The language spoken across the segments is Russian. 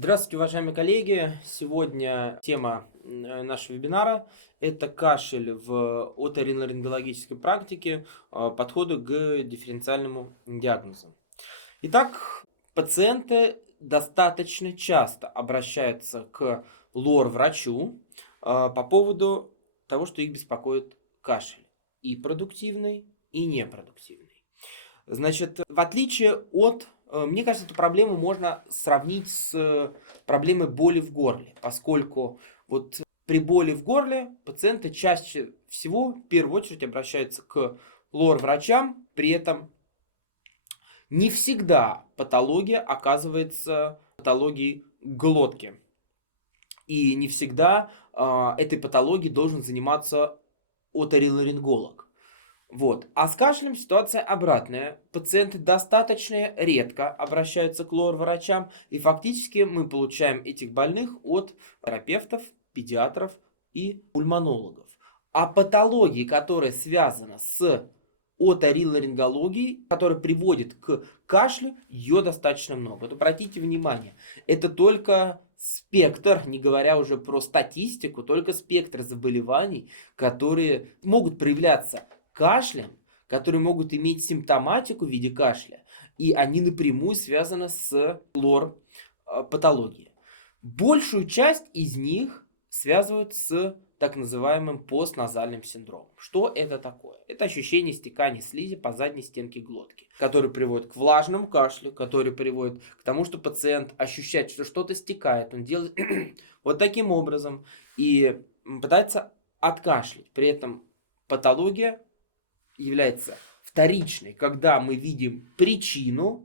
Здравствуйте, уважаемые коллеги! Сегодня тема нашего вебинара – это кашель в оториноларингологической практике, подходы к дифференциальному диагнозу. Итак, пациенты достаточно часто обращаются к лор-врачу по поводу того, что их беспокоит кашель. И продуктивный, и непродуктивный. Значит, в отличие от, мне кажется, эту проблему можно сравнить с проблемой боли в горле, поскольку вот при боли в горле пациенты чаще всего в первую очередь обращаются к лор-врачам, при этом не всегда патология оказывается патологией глотки. И не всегда этой патологией должен заниматься оториноларинголог. Вот. А с кашлем ситуация обратная. Пациенты достаточно редко обращаются к лор-врачам, и фактически мы получаем этих больных от терапевтов, педиатров и пульмонологов. А патологии, которые связаны с оториноларингологией, которая приводит к кашлю, ее достаточно много. Вот обратите внимание, это только спектр, не говоря уже про статистику, только спектр заболеваний, которые могут проявляться кашлем, которые могут иметь симптоматику в виде кашля, и они напрямую связаны с лор-патологией. Большую часть из них связывают с так называемым постназальным синдромом. Что это такое? Это ощущение стекания слизи по задней стенке глотки, который приводит к влажному кашлю, который приводит к тому, что пациент ощущает, что что-то стекает. Он делает вот таким образом и пытается откашлять. При этом патология является вторичной, когда мы видим причину,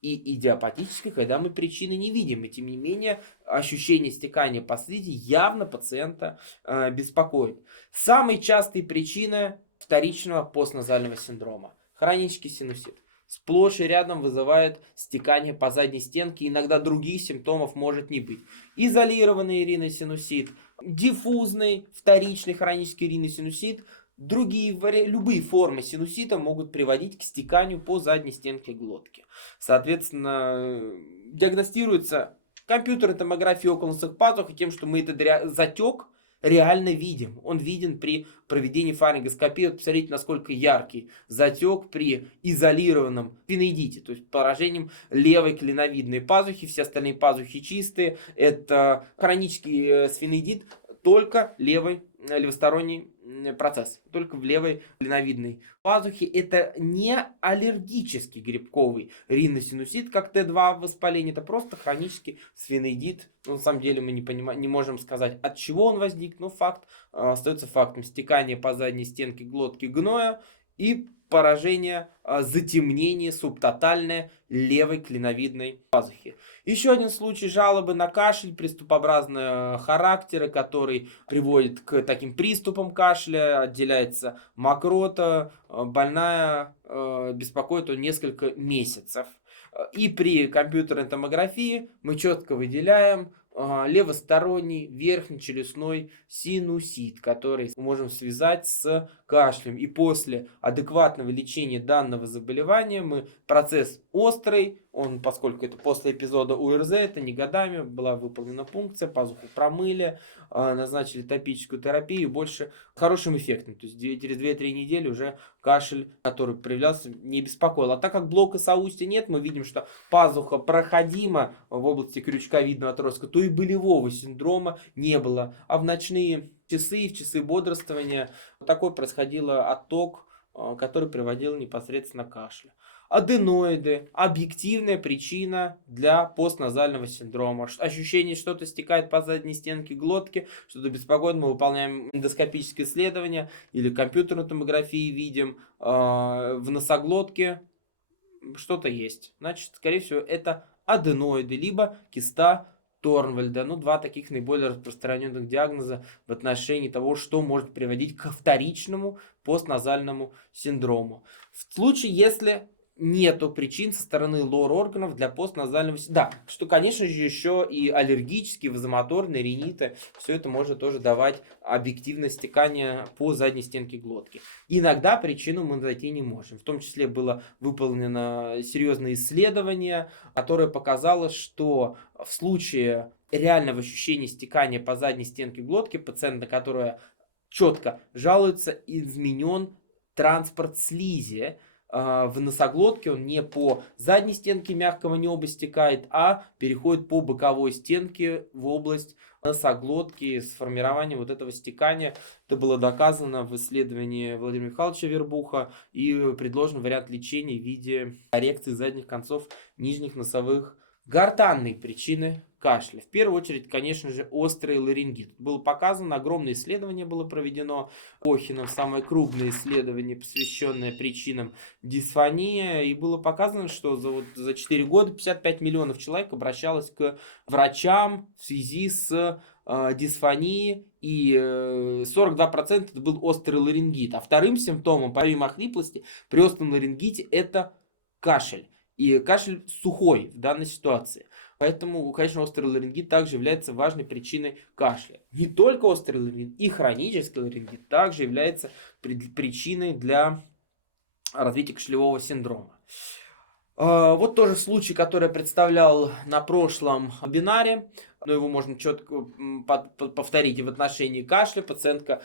и идиопатической, когда мы причины не видим. И тем не менее, ощущение стекания по слизи явно пациента беспокоит. Самой частой причиной вторичного постназального синдрома – хронический синусит. Сплошь и рядом вызывает стекание по задней стенке, иногда других симптомов может не быть. Изолированный риносинусит, диффузный вторичный хронический риносинусит, любые формы синусита могут приводить к стеканию по задней стенке глотки. Соответственно, диагностируется компьютерной томографией околоносных пазух и тем, что мы этот затек реально видим. Он виден при проведении фарингоскопии. Вот посмотрите, насколько яркий затек при изолированном сфиноидите, то есть поражением левой клиновидной пазухи. Все остальные пазухи чистые. Это хронический сфиноидит, только левосторонний процесс, только в левой клиновидной пазухе. Это не аллергический грибковый риносинусит, как Т2 воспаление, это просто хронический сфиноидит. На самом деле мы не можем сказать, от чего он возник, но факт остается фактом. Стекание по задней стенке глотки гноя и поражение, затемнение субтотальное левой клиновидной пазухи. Еще один случай жалобы на кашель приступообразного характера, который приводит к таким приступам кашля, отделяется мокрота, больная беспокоит он несколько месяцев. И при компьютерной томографии мы четко выделяем левосторонний верхнечелюстной синусит, который мы можем связать с кашлем. И после адекватного лечения данного заболевания процесс острый, поскольку это после эпизода УРЗ, это не годами, была выполнена пункция, пазуху промыли, назначили топическую терапию, больше хорошим эффектом. То есть через 2-3 недели уже кашель, который проявлялся, не беспокоил. А так как блока соустья нет, мы видим, что пазуха проходима в области крючковидного отростка, то и болевого синдрома не было. А в ночные часы, в часы бодрствования такой происходил отток, который приводил непосредственно к кашлю. Аденоиды – объективная причина для постназального синдрома. Ощущение, что что-то стекает по задней стенке глотки, что-то беспокоит, мы выполняем эндоскопическое исследование или компьютерную томографию видим в носоглотке, что-то есть. Значит, скорее всего, это аденоиды, либо киста Торнвальда. Два таких наиболее распространенных диагноза в отношении того, что может приводить к вторичному постназальному синдрому. В случае, если нету причин со стороны лор-органов для постназального... Да, что, конечно же, еще и аллергические, вазомоторные, риниты, все это может тоже давать объективное стекание по задней стенке глотки. Иногда причину мы найти не можем. В том числе было выполнено серьезное исследование, которое показало, что в случае реального ощущения стекания по задней стенке глотки пациента, которая четко жалуется, изменен транспорт слизи в носоглотке, он не по задней стенке мягкого неба стекает, а переходит по боковой стенке в область носоглотки с формированием вот этого стекания. Это было доказано в исследовании Владимира Михайловича Вербуха и предложен вариант лечения в виде коррекции задних концов нижних носовых. Гортанные причины кашля. В первую очередь, конечно же, острый ларингит. Было показано, огромное исследование было проведено Охином, самое крупное исследование, посвященное причинам дисфонии. И было показано, что за 4 года 55 миллионов человек обращалось к врачам в связи с дисфонией, и 42% это был острый ларингит. А вторым симптомом, помимо хриплости, при остром ларингите это кашель. И кашель сухой в данной ситуации. Поэтому, конечно, острый ларингит также является важной причиной кашля. Не только острый ларингит, и хронический ларингит также является причиной для развития кашлевого синдрома. Вот тоже случай, который я представлял на прошлом вебинаре, но его можно четко повторить и в отношении кашля. Пациентка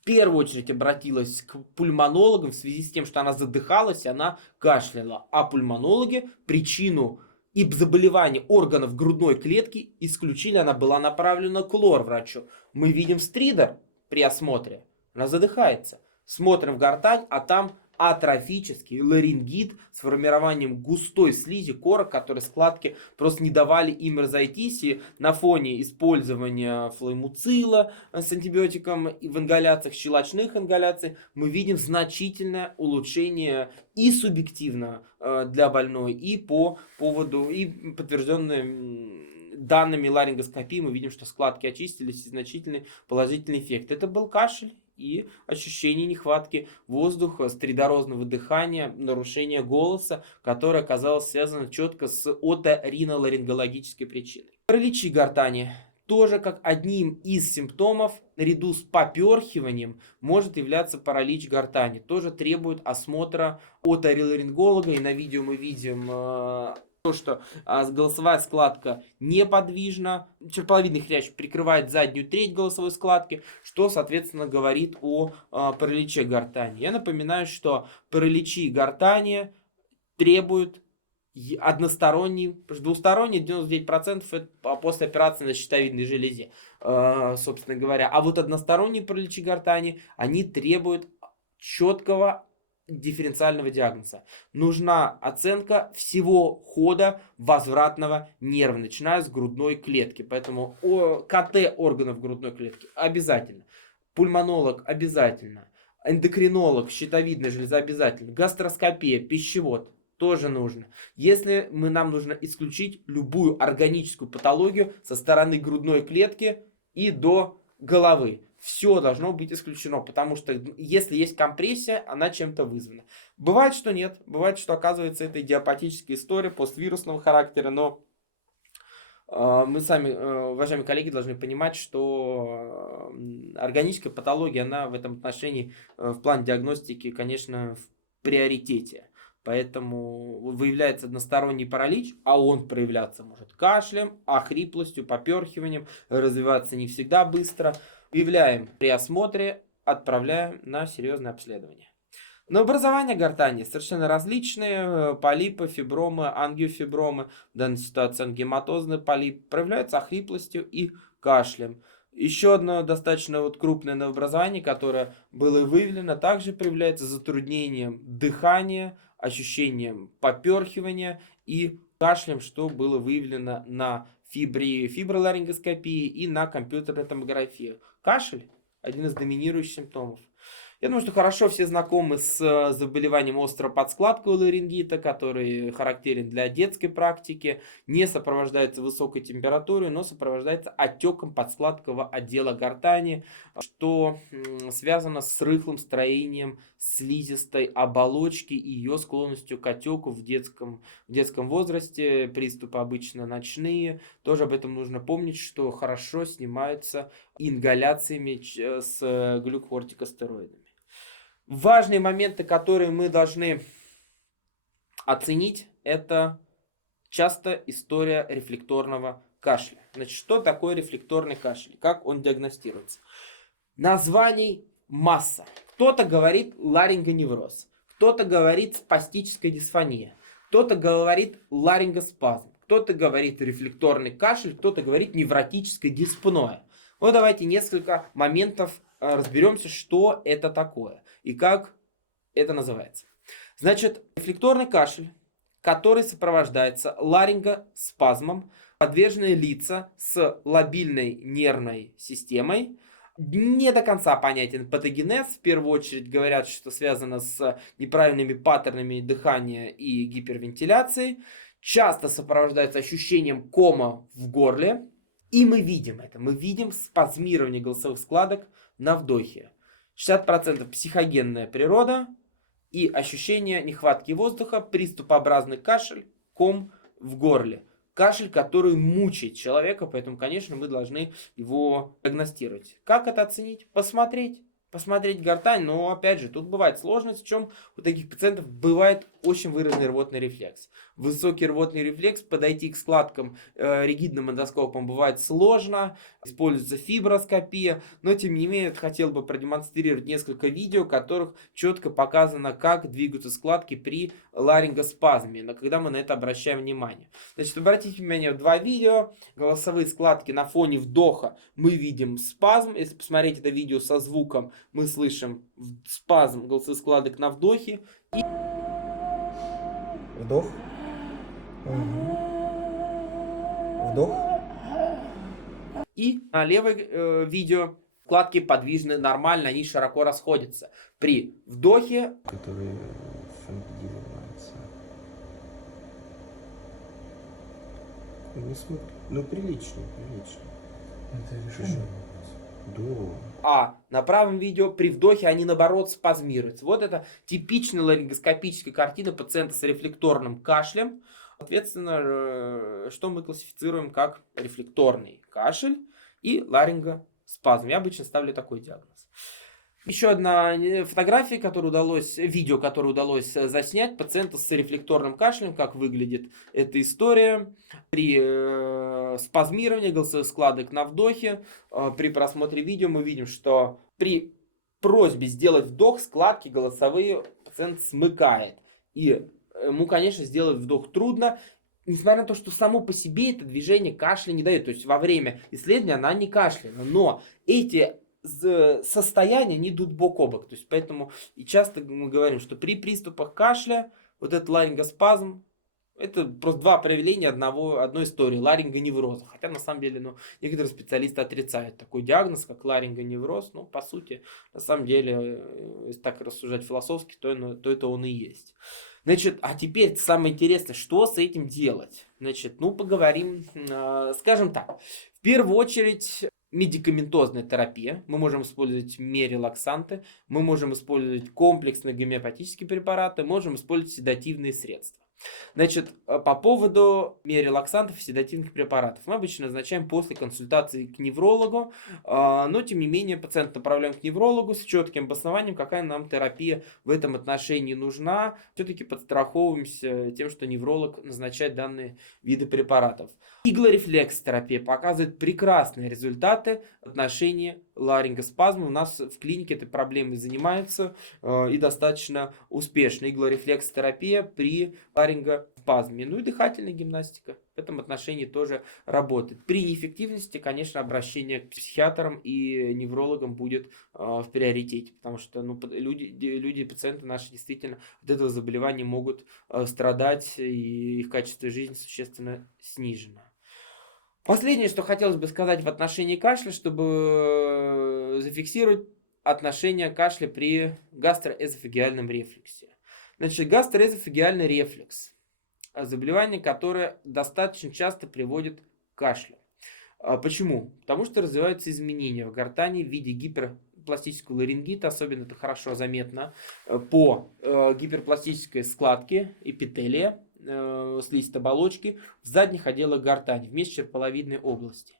в первую очередь обратилась к пульмонологам в связи с тем, что она задыхалась и она кашляла. А пульмонологи причину и заболевания органов грудной клетки исключили, она была направлена к лор-врачу. Мы видим стридер при осмотре, она задыхается. Смотрим в гортань, а там атрофический ларингит с формированием густой слизи корок, которые складки просто не давали им разойтись. И на фоне использования флоэмуцила с антибиотиком и в ингаляциях, щелочных ингаляций, мы видим значительное улучшение и субъективно для больной, и по поводу, и подтвержденные данными ларингоскопии мы видим, что складки очистились и значительный положительный эффект. Это был кашель и ощущение нехватки воздуха, стридорозного дыхания, нарушение голоса, которое оказалось связано четко с оториноларингологической причиной. Параличи гортани тоже как одним из симптомов, наряду с поперхиванием, может являться паралич гортани. Тоже требует осмотра оториноларинголога. И на видео мы видим то, что голосовая складка неподвижна, черповидный хрящ прикрывает заднюю треть голосовой складки, что, соответственно, говорит о параличе гортани. Я напоминаю, что параличи гортани требуют односторонний, двусторонний 99% это после операции на щитовидной железе, собственно говоря. А вот односторонние параличи гортани, они требуют четкого дифференциального диагноза. Нужна оценка всего хода возвратного нерва, начиная с грудной клетки. Поэтому КТ органов грудной клетки обязательно. Пульмонолог обязательно. Эндокринолог, щитовидная железа обязательно. Гастроскопия, пищевод тоже нужно. Если нам нужно исключить любую органическую патологию со стороны грудной клетки и до головы. Все должно быть исключено, потому что если есть компрессия, она чем-то вызвана. Бывает, что нет. Бывает, что оказывается это идиопатическая история поствирусного характера, но мы сами, уважаемые коллеги, должны понимать, что органическая патология, она в этом отношении в плане диагностики, конечно, в приоритете. Поэтому выявляется односторонний паралич, а он проявляться может кашлем, хриплостью, поперхиванием, развиваться не всегда быстро. Выявляем при осмотре, отправляем на серьезное обследование. Но образование гортани совершенно различные. Полипы, фибромы, ангиофибромы, в данной ситуации ангематозный полип, проявляются хриплостью и кашлем. Еще одно достаточно крупное новообразование, которое было выявлено, также проявляется затруднением дыхания, ощущением поперхивания и кашлем, что было выявлено на фиброларингоскопии и на компьютерной томографии. Кашель – один из доминирующих симптомов. Я думаю, что хорошо все знакомы с заболеванием остро-подскладкового ларингита, который характерен для детской практики, не сопровождается высокой температурой, но сопровождается отеком подскладкового отдела гортани, что связано с рыхлым строением слизистой оболочки и ее склонностью к отеку в детском возрасте. Приступы обычно ночные. Тоже об этом нужно помнить, что хорошо снимаются ингаляциями с глюкокортикостероидами. Важные моменты, которые мы должны оценить, это часто история рефлекторного кашля. Значит, что такое рефлекторный кашель? Как он диагностируется? Названий масса. Кто-то говорит ларингоневроз, кто-то говорит спастическая дисфония, кто-то говорит ларингоспазм, кто-то говорит рефлекторный кашель, кто-то говорит невротическая диспноя. Вот давайте несколько моментов разберемся, что это такое и как это называется. Значит, рефлекторный кашель, который сопровождается ларингоспазмом, подвержены лица с лобильной нервной системой. Не до конца понятен патогенез. В первую очередь говорят, что связано с неправильными паттернами дыхания и гипервентиляцией. Часто сопровождается ощущением кома в горле. И мы видим это. Мы видим спазмирование голосовых складок на вдохе. 60% психогенная природа и ощущение нехватки воздуха, приступообразный кашель, ком в горле. Кашель, который мучает человека, поэтому, конечно, мы должны его диагностировать. Как это оценить? Посмотреть гортань, но, опять же, тут бывает сложность, в чем у таких пациентов бывает очень выраженный рвотный рефлекс. Высокий рвотный рефлекс, подойти к складкам ригидным эндоскопом бывает сложно, используется фиброскопия, но, тем не менее, хотел бы продемонстрировать несколько видео, в которых четко показано, как двигаются складки при ларингоспазме, когда мы на это обращаем внимание. Значит, обратите внимание, 2 видео, голосовые складки на фоне вдоха мы видим спазм, если посмотреть это видео со звуком, мы слышим спазм голосовых складок на вдохе. Вдох. Угу. Вдох. И на левое видео складки подвижны нормально, они широко расходятся. При вдохе, который фангидируется. Не смотри. Ну, прилично. Это решение. Да. а на правом видео при вдохе они наоборот спазмируются. Вот это типичная ларингоскопическая картина пациента с рефлекторным кашлем. Соответственно, что мы классифицируем как рефлекторный кашель и ларингоспазм. Я обычно ставлю такой диагноз. Еще одна фотография, видео, которое удалось заснять пациента с рефлекторным кашлем, как выглядит эта история. При спазмировании голосовых складок на вдохе, при просмотре видео мы видим, что при просьбе сделать вдох, складки голосовые пациент смыкает. И ему, конечно, сделать вдох трудно, несмотря на то, что само по себе это движение кашля не дает. То есть во время исследования она не кашляла, но эти состояния не идут бок о бок. То есть поэтому и часто мы говорим, что при приступах кашля вот этот ларингоспазм, это просто 2 проявления одной истории, ларингоневроза. Хотя на самом деле некоторые специалисты отрицают такой диагноз, как ларингоневроз. Но по сути, на самом деле, если так рассуждать философски, то это он и есть. Значит, а теперь самое интересное, что с этим делать? Значит, поговорим, скажем так. В первую очередь, медикаментозная терапия. Мы можем использовать мерилаксанты, мы можем использовать комплексные гомеопатические препараты, можем использовать седативные средства. Значит, по поводу мерилаксантов и седативных препаратов. Мы обычно назначаем после консультации к неврологу, но тем не менее пациента направляем к неврологу с четким обоснованием, какая нам терапия в этом отношении нужна. Все-таки подстраховываемся тем, что невролог назначает данные виды препаратов. Иглорефлекс-терапия показывает прекрасные результаты в отношении ларингоспазма. У нас в клинике этой проблемой занимаются и достаточно успешно. Иглорефлекс-терапия при ларингоспазме. И дыхательная гимнастика в этом отношении тоже работает. При неэффективности, конечно, обращение к психиатрам и неврологам будет в приоритете, потому что люди, пациенты наши действительно от этого заболевания могут страдать, и их качество жизни существенно снижено. Последнее, что хотелось бы сказать в отношении кашля, чтобы зафиксировать отношение кашля при гастроэзофагиальном рефлюксе. Значит, гастроэзофагиальный рефлюкс – заболевание, которое достаточно часто приводит к кашлю. Почему? Потому что развиваются изменения в гортани в виде гиперпластического ларингита, особенно это хорошо заметно по гиперпластической складке эпителия, слизистой оболочки в задних отделах гортани, в межчерповидной области.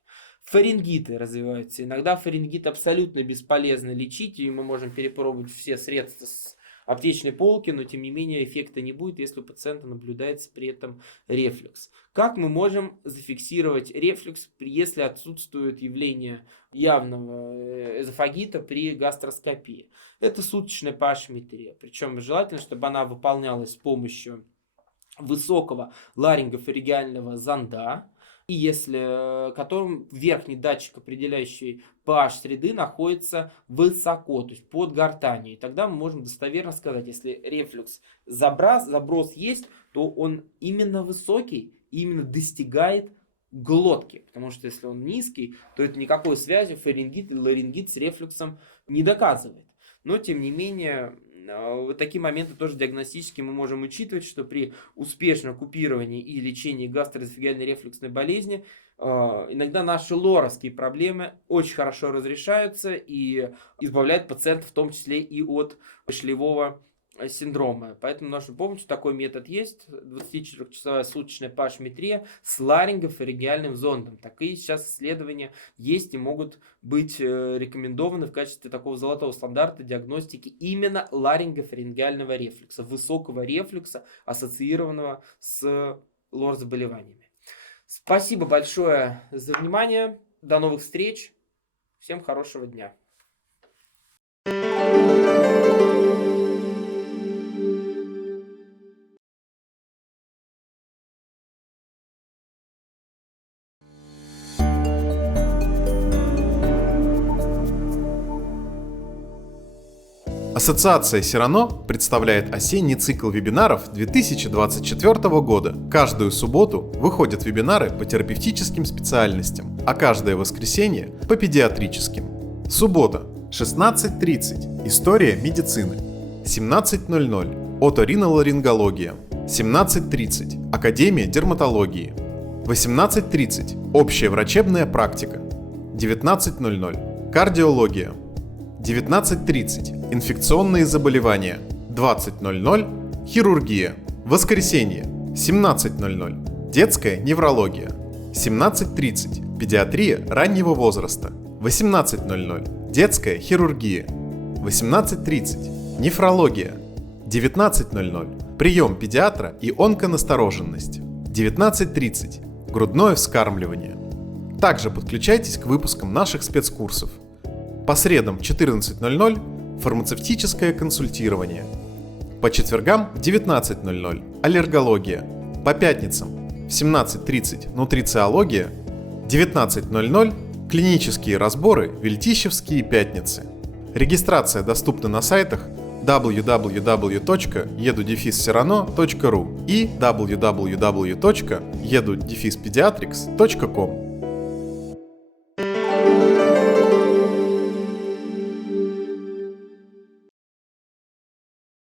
Фарингиты развиваются. Иногда фарингит абсолютно бесполезно лечить, и мы можем перепробовать все средства с аптечной полки, но тем не менее эффекта не будет, если у пациента наблюдается при этом рефлюкс. Как мы можем зафиксировать рефлюкс, если отсутствует явление явного эзофагита при гастроскопии? Это суточная pH-метрия. Причем желательно, чтобы она выполнялась с помощью высокого ларингофарингеального зонда, и если которым верхний датчик, определяющий pH среды, находится высоко, то есть под гортанью. И тогда мы можем достоверно сказать, если рефлюкс заброс есть, то он именно высокий, именно достигает глотки. Потому что если он низкий, то это никакой связи фарингит или ларингит с рефлюксом не доказывает. Но тем не менее, в такие моменты тоже диагностически мы можем учитывать, что при успешном купировании и лечении гастроэзофагиальной рефлюксной болезни иногда наши лоровские проблемы очень хорошо разрешаются и избавляют пациента в том числе и от кашлевого синдрома. Поэтому нужно помнить, что такой метод есть. 24-часовая суточная pH-метрия с ларингофарингеальным зондом. Такие сейчас исследования есть и могут быть рекомендованы в качестве такого золотого стандарта диагностики именно ларингофарингеального рефлюкса, высокого рефлюкса, ассоциированного с лор-заболеваниями. Спасибо большое за внимание. До новых встреч. Всем хорошего дня. Ассоциация Сирано представляет осенний цикл вебинаров 2024 года. Каждую субботу выходят вебинары по терапевтическим специальностям, а каждое воскресенье по педиатрическим. Суббота, 16:30. История медицины. 17:00. Оториноларингология. 17:30. Академия дерматологии. 18:30. Общая врачебная практика. 19:00. Кардиология. 19:30. Инфекционные заболевания. 20:00. Хирургия. Воскресенье. 17:00. Детская неврология. 17:30. Педиатрия раннего возраста. 18:00. Детская хирургия. 18:30. Нефрология. 19:00. Прием педиатра и онконастороженность. 19:30. Грудное вскармливание. Также подключайтесь к выпускам наших спецкурсов. По средам 14:00 фармацевтическое консультирование. По четвергам 19:00 аллергология. По пятницам в 17:30 нутрициология. 19:00 клинические разборы Вельтищевские пятницы. Регистрация доступна на сайтах www.edu-sirano.ru и www.edu-pediatrics.com.